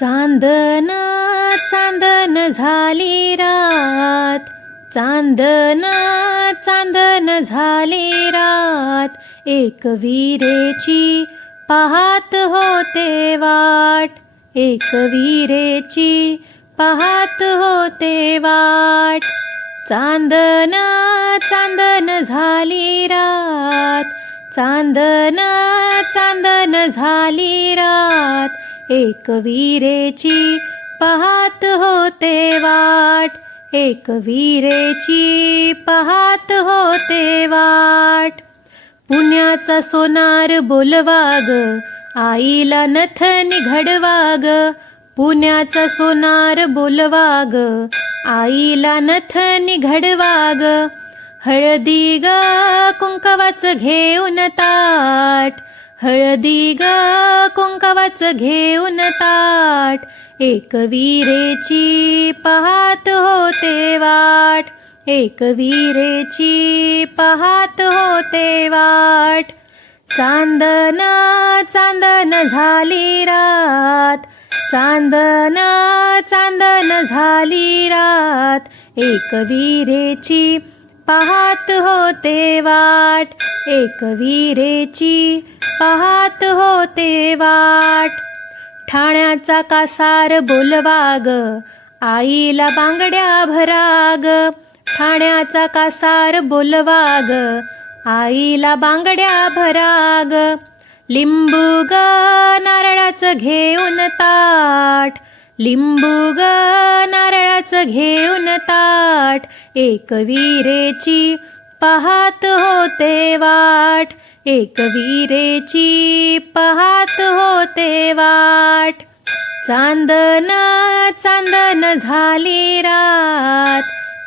चांदन चांदन झाली रात. चांदन चांदन झाली रात. एक विरेची पाहात होते वाट. एक विरेची पाहात होते वाट. चांदन चांदन झाली रात. चांदन चांदन झाली रात. एक विरेची पाहत होते वाट. एक विरेची पाहत होते वाट. पुण्याचा सोनार बोलवाग आईला नथनी घडवाग. पुण्याचा सोनार बोलवाग आईला नथनी घडवाग. हळदी ग कुंकवाचं घेऊन ताट. हळदी ग कुंकवाचं घेऊन ताट एक विरेची पहात होते वाट एक विरेची पहात होते वाट. चांदन चांदन झाली रात चांदन चांदन झाली रात एक विरेची पाहात होते वाट. एक विरेची पाहात होते वाट. ठाण्याचा कासार बोलवाग आईला बांगड्या भराग. ठाण्याचा कासार बोलवाग आईला बांगड्या भराग. लिंबू ग नारळाचं घेऊन ताट. लिंबू ग नारळाचं घेऊन ताट एक विरेची पाहात होते वाट एक विरेची पाहात होते वाट. चांदन चांदन झाली रात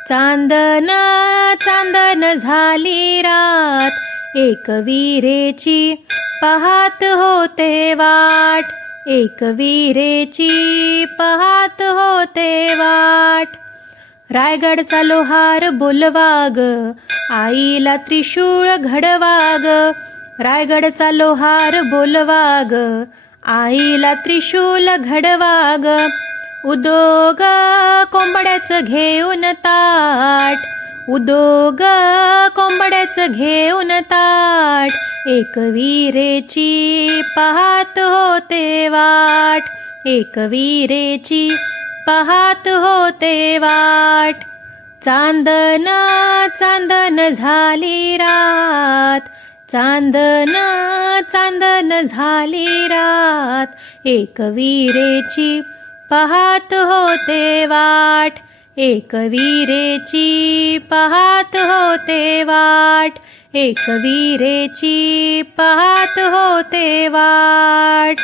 चांदन चांदन झाली रात एक विरेची पाहात होते वाट. एक विरेची पाहत होते वाट. रायगडचा लोहार बोलवाग आईला त्रिशूळ घडवाग. रायगडचा लोहार बोलवाग आईला त्रिशूल घडवाग. उदोग कोंबड्याचं घेऊन ताट. उदोग कोंबड्याचं घेऊन ताट. एक विरेची पाहत होते वाट. एक विरेची पाहत होते वाट. चांदन चांदन झाली रात. चांदन चांदन झाली रात. एक विरेची पाहत होते वाट. एक विरेची पाहत होते वाट. एक विरेची पाहत होते वाट.